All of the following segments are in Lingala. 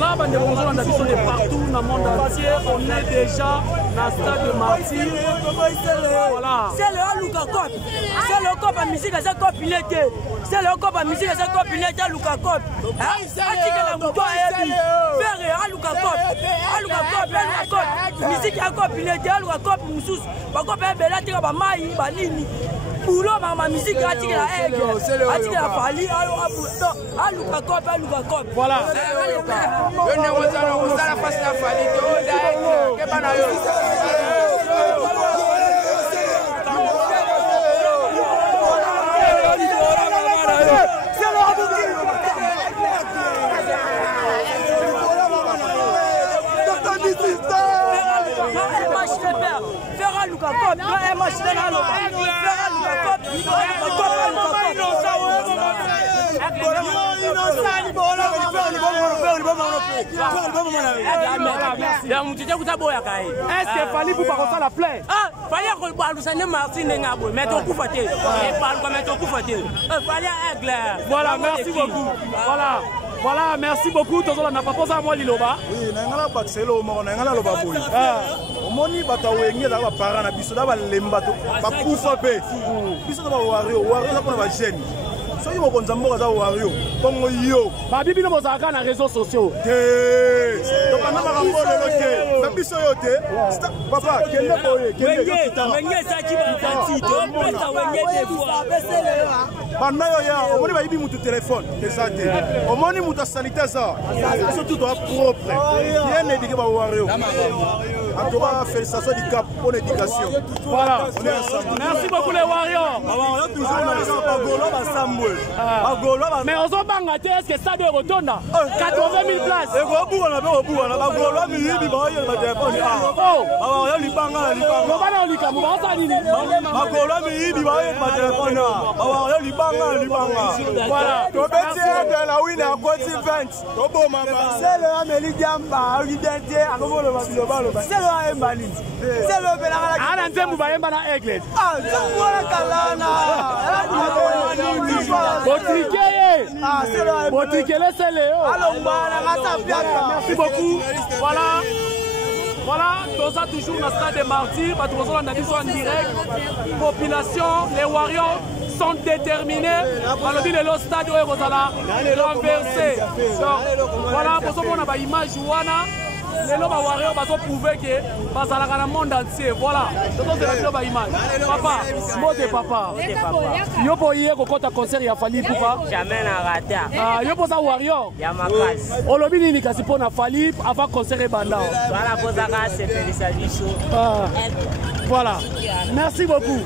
Voilà, on est partout dans le monde entier. On est déjà dans le stade de Martyr. Voilà. C'est le Luka Cop. C'est le cop à musique, c'est cop pinété. C'est le cop à musique, c'est cop pinété, Luka Cop. Luka Cop. Musique à cop pinété, Luka Cop, Moussous. Bako Bella Tira Bamaï, Banini. Boulot, ma musique, a tiré la aigle. A tiré la Fali, à Luka Cop, à Luka Cop. Voilà. Faire Luka Cop, un match de la Luka est-ce que Fali pour pas la plaie? Ah, Fali a Lucien Martin Nengabo, mais ton coup faté. Et parle comme ton coup faté. Fali a aigle. Voilà, merci beaucoup. Voilà. Voilà, merci beaucoup. Tout le monde n'a pas posé à moi Liloba. Oui, nangala baxelo mo nangala loba boy. Omoni batawengi za ba parana biso da ba lemba to ba kufa pe. Biso da ba wario za pona ba jeune. So yo ko nzambo za wario. Bongo yo. Ba bibi no bozaka na réseaux sociaux. To kana ba ngolo loke. Ba biso yo te. Papa, kende boye, kende yo titala. Wenge sa ki ba tanti to pesa wenge de fois. Banda yo ya, omoni ba yibi mutu téléphone, ezate. Omoni mutu sanitaire ça. Surtout doit propre. Bien éduqué ba wario. En tout cas, félicitations du Cap pour l'éducation. Voilà. Merci beaucoup les Warriors. On est toujours dans les gens à Golo. Mais on s'en bat, est-ce que ça doit retourner 80 000 places. Et vous, on a Golo, merci beaucoup. Voilà, tout ça toujours dans le stade des Martyrs. On a dit ça en direct. Population, les Warriors sont déterminés. On a dit le stade où ils vont renverser. Voilà, pour ça on a une image. Les Warriors vont prouver que dans le monde entier. Voilà, c'est la image. Papa, mot de papa. Yo pour hier quand tu as concert, il a fallu pourquoi? Jamais n'a raté. Ah, yo pour ça Warrior. Il y a ma place. On l'a dit ni kasi pour na fallu avant concert et banda. Voilà pour ça c'est félicitations. Voilà. Merci beaucoup.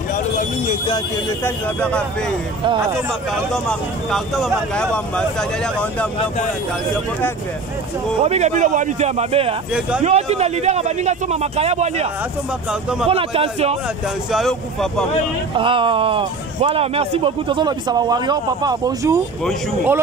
Voilà, merci beaucoup. Warrior, papa, bonjour. Bonjour.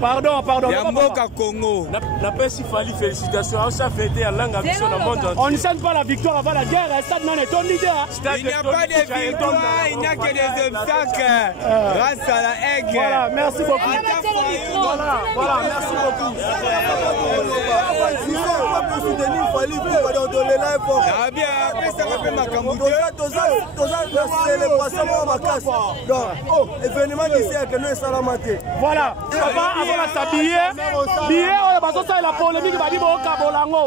Pardon. Yamboka Congo. La paix Fali, félicitations. On s'est fêté à langue avec le monde entier. On ne sent pas la victoire avant la guerre. Il n'y a pas de victoire, il n'y a que des obstacles. Grâce à la aigle. Voilà, merci beaucoup. Voilà, merci beaucoup. Voilà, papa, avant de s'habiller, on va passer la polémique, il va dire au Cabolango.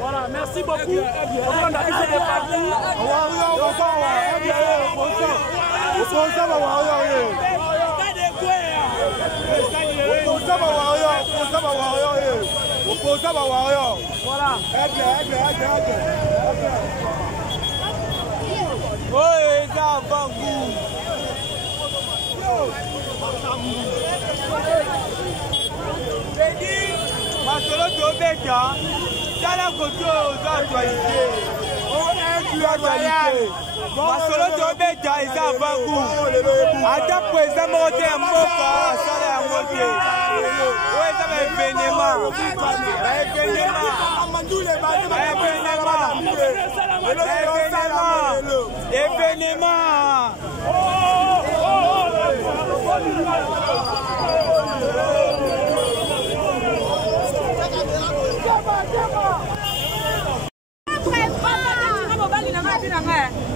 Voilà, merci beaucoup. On a fait des parties. Voilà. Masolo Tobeka, Tala Koto aux actualités. Masolo Tobeka, ils ont Bangou. Ata présent monté en Moka, Sala Moté. Oui, ça va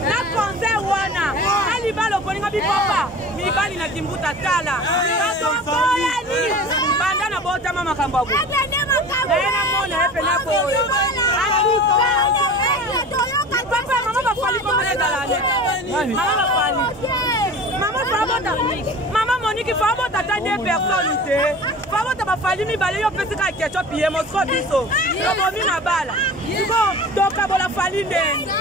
na concert wana alibalo kolinga bipopa mibali na kimbuta tala banda na botama makambo abu na mona epena boyo papa mama bafali kwa mwana dalane mama bafali mama Monique Fabota ta deux personnes te Fabota bafali mibali yo pesika kecho pie mosko biso lobomi na bala siko toka bola fali ndenge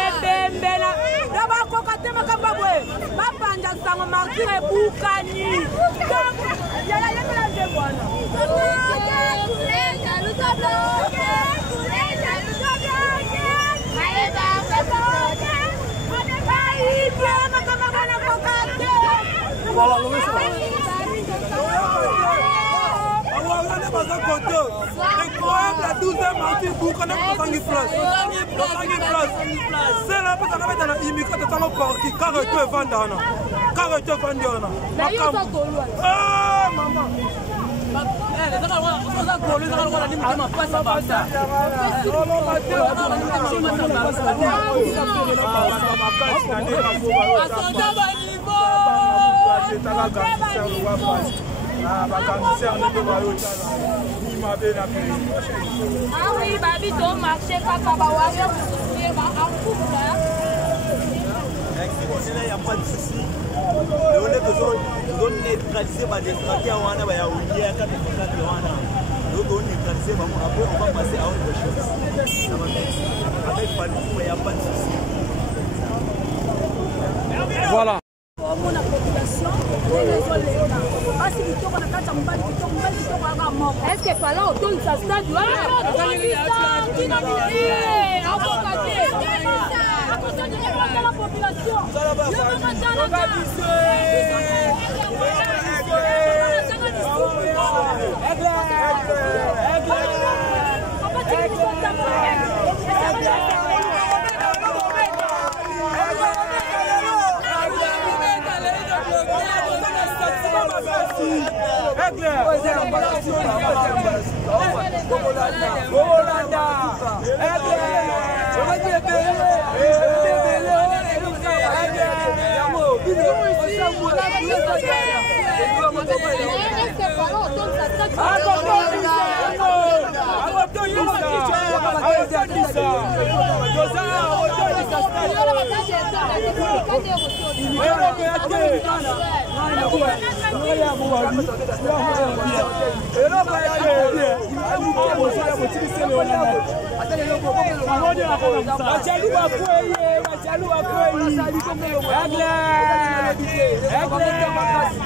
ebembela daba koka tema kambabwe bapanja sango martire bukani yala yemela nde bwana Voilà, incroyable la 12e partie pour qu'on ait place. C'est là parce qu'on a dans l'immigré de temps parti carré vendana. Carré vendana. Ah maman. Ah oui, babi do marché kaka ba warrior soucier ba en couple. Il n'y a pas de souci. On est besoin de neutraliser les stratégies wana ba ya ulia kaka kaka wana. Donc on neutraliser ba après on va passer à autre chose. Ça va bien. Avec Palou, il n'y a pas de souci. Voilà. Mon population, est-ce que fallait autour de sa stade?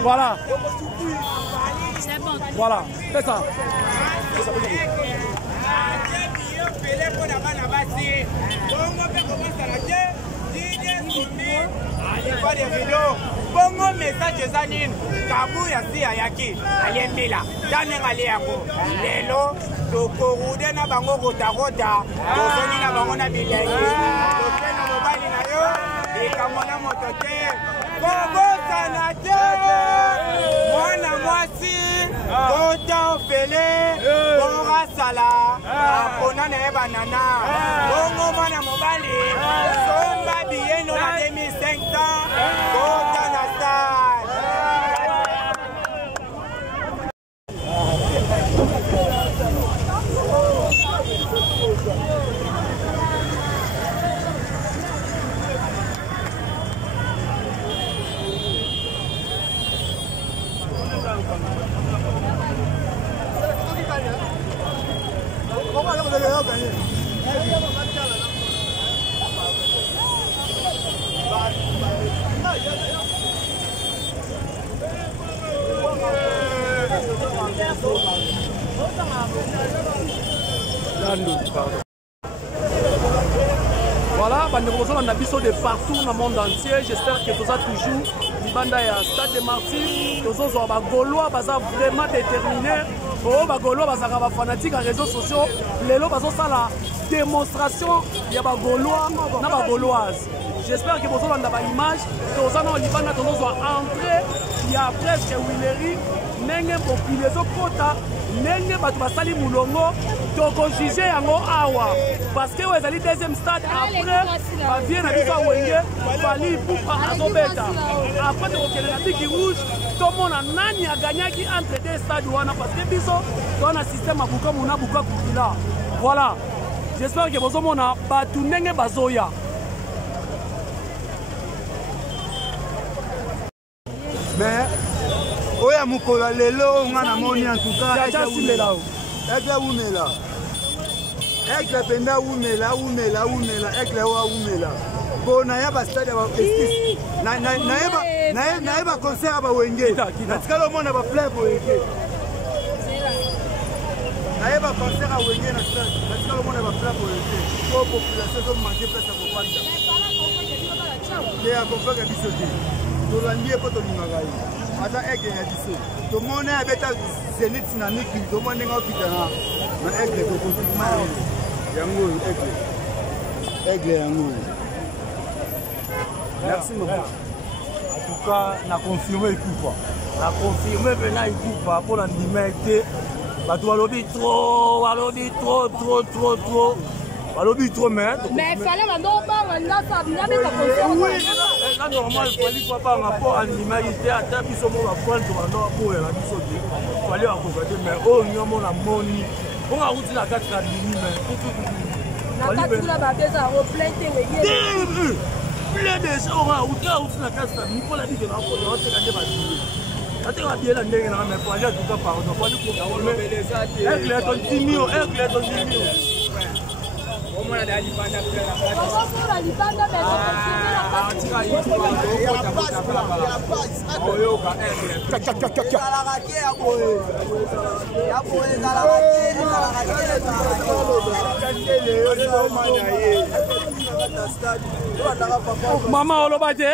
Voilà. Voilà, c'est ça. Bongo message zanine kabu ya si ayaki ayembila tane ngali yango lelo tokorude na bango rota tozoni na bango na bilengi tokena mobali na yo ikamona moto te kobosana te mwana mwasi kota ofele borasala apona na ye banana mwana mobali somba biyeno na 2500 kota na stade. Voilà, on a biso de partout dans le monde entier. J'espère que vous êtes toujours Libanda et Stade des Martyrs. Tous les Gaulois sont vraiment déterminés. Les Gaulois sont fanatiques aux réseaux sociaux. Les Gaulois sont la démonstration des Gaulois et des Gauloises. J'espère que vous avez une image. Tous les Libanda sont entrés. Il y a presque Willery. Nenge population kota. Nenge batu basali mulongo. Toko juge yango awa. Parce que vous allez deuxième stade après. Ba vient na biso wenge. Bali pupa azobeta. Après de la biki rouge. Tout le monde a nani a gagné qui entre deux stades wana parce que biso dans un système abuka muna buka kukila. Voilà. J'espère que vous avez batu nenge bazoya. Mais oya mukola lelo ngana moni en tout cas ekle umela ekle penda umela ekle wa umela bona ya ba stade ba estis na eba concert ba wenge natika lo mona ba plein boyeke na eba concert a wenge natika lo mona ba plein boyeke ko population zo manquer pesa ko panda te akompaka biso te tolandi po tolingaka ye ata aigle ya biso tomoni abeta zenit na miki tomoni ndenge okita na aigle kokontikima yango aigle yango. Merci beaucoup. En tout cas, on a confirmé le coup. On a confirmé maintenant le coup pour l'indemnité. Parce qu'on a lobby trop. Mais il fallait maintenant pas oui, là, normalement, il fallait pas un rapport à l'humanité. À ta biso, on va prendre pour la biso. Il fallait accompagner. Mais oh, nous avons la monnaie. On a route la 4 la nuit. Mais la 4 la babeza au plein de plein de gens. On a route la 4 la nuit. Pour la vie de l'enfant, on va te la débattre. Quand on a bien la ndenge na mais pour aller tout cas pardon. Pour aller confirmer. Aigle est ton timio, aigle est ton timio. Comment on a dit Libanda pour la maman Olobate.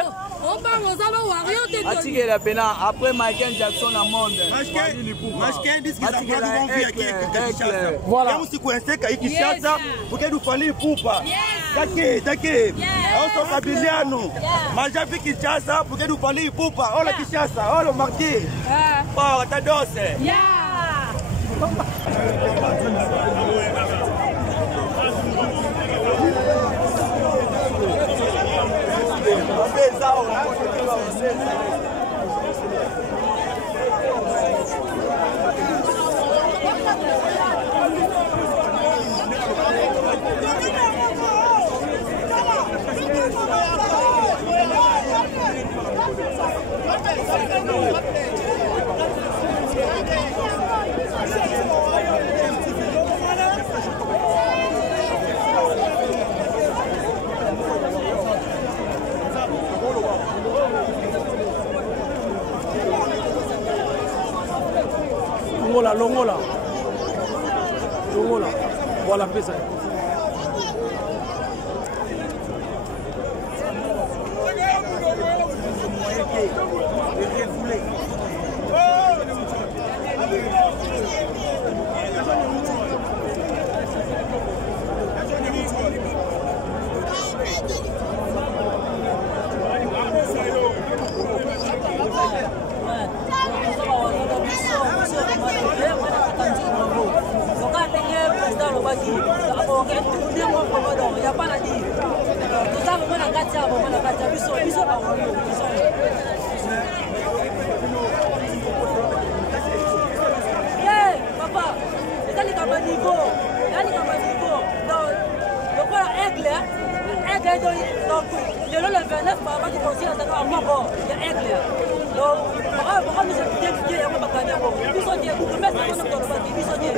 Atikela pena après Michael Jackson à monde. Mashken dit qu'ils ont pas de vie à Kinshasa. Voilà. Même si coincé à Kinshasa, pour que nous fallait poupa. D'accord. On s'en Fabiliano. Majafi Kinshasa, pour que nous fallait poupa. Oh la Kinshasa, oh le martyr. Oh t'adose. Longola. Voilà, pesa. Il n'y a pas la Papa, c'est ça les campagnes niveau. Là, les campagnes niveau. Donc voilà, aigle. Donc, le 29, papa qui consigne à savoir encore. Il y a aigle. Donc, pourquoi nous sommes bien fiers et on va gagner. Nous sommes bien, nous mettons dans le bâti. Nous sommes bien.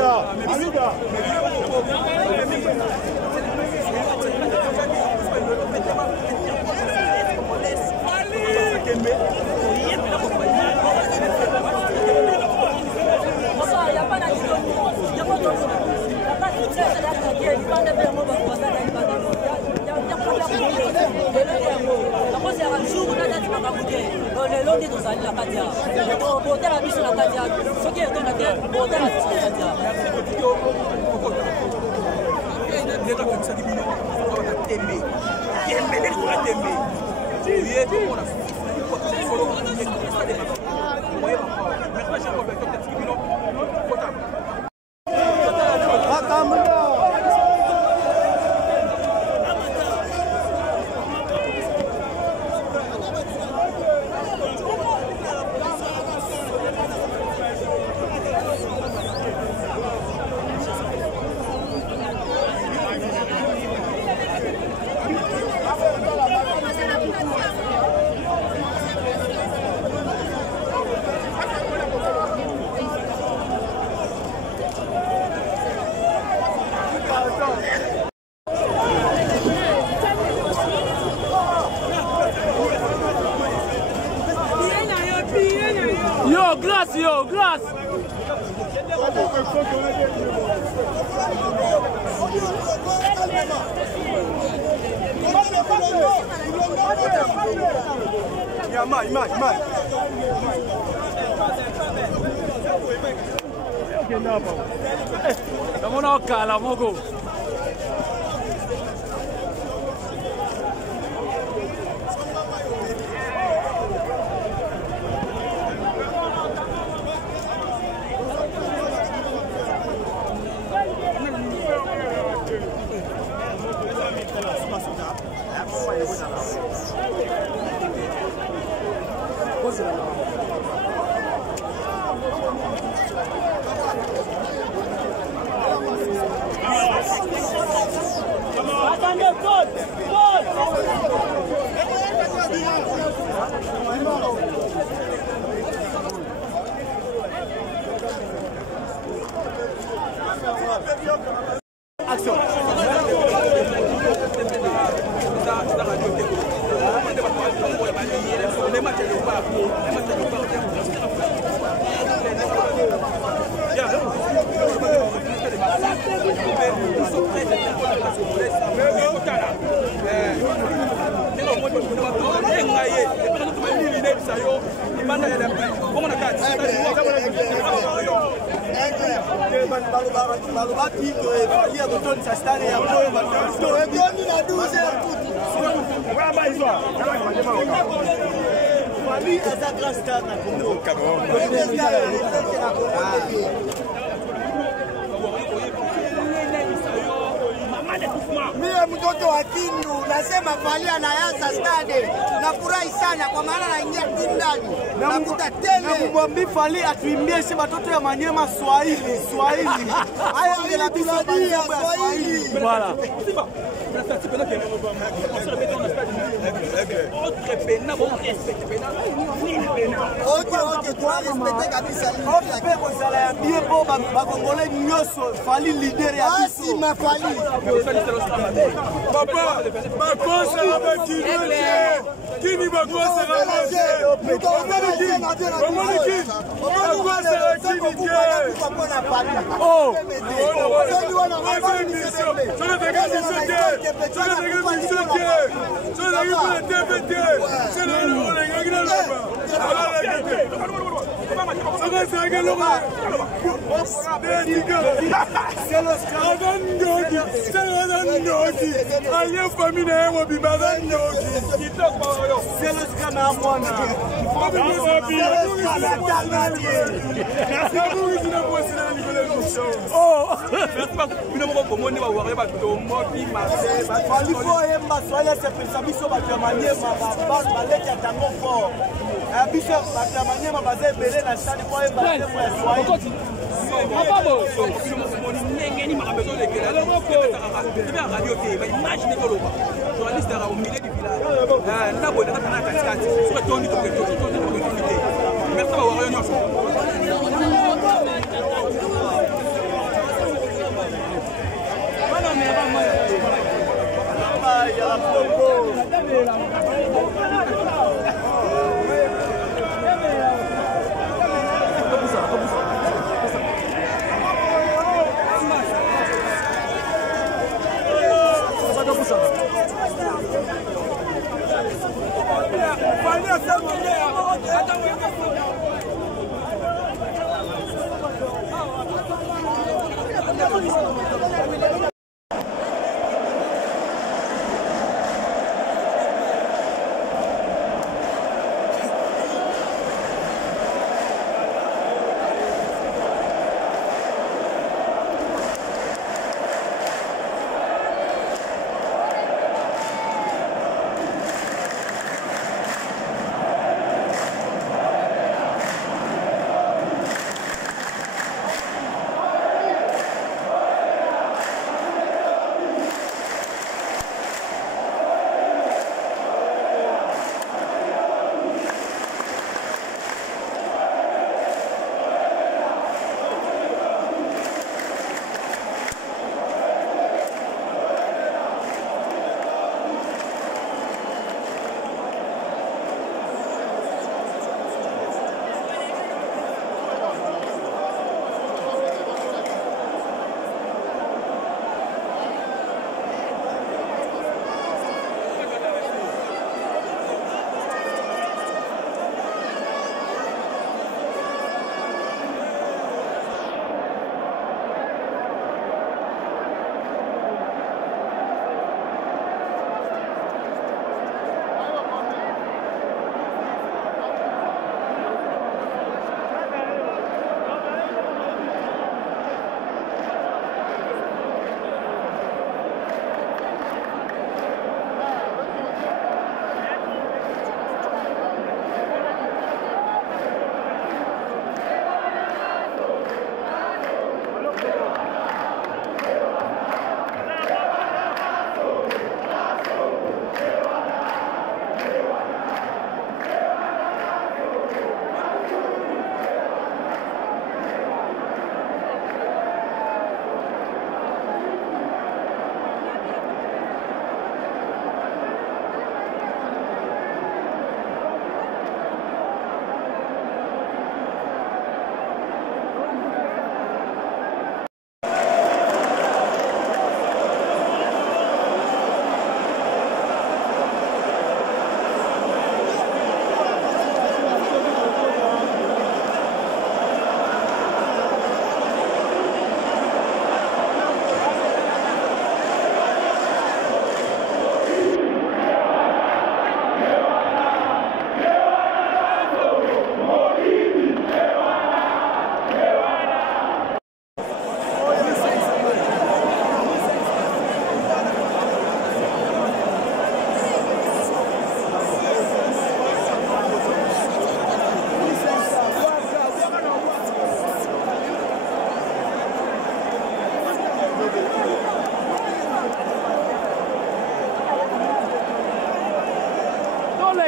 Yo, glace, yo, glace. Namona okala moko. Action. Mie mtoto wa Kindu nasema Fally anaanza stade. Nafurahi sana kwa maana anaingia timu ndani. Nakuta tele. Na kumwambia Fally atuimbie si watoto ya Manyema Swahili. Haya ndio la bisadia Swahili. Voilà. Ok, tu as respecté kabisa. Ope kozala ya bien po ba Congolais nyoso Fally leader ya biso. Asi ma Fally. Papa, bakosa abakini. Kini bakosa abakini. Oh,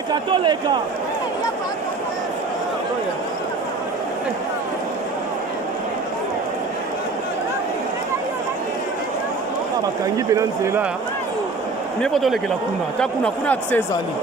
Katolika. Bakangi pena nzela. Mie potolekela kuna. Ta kuna access ali.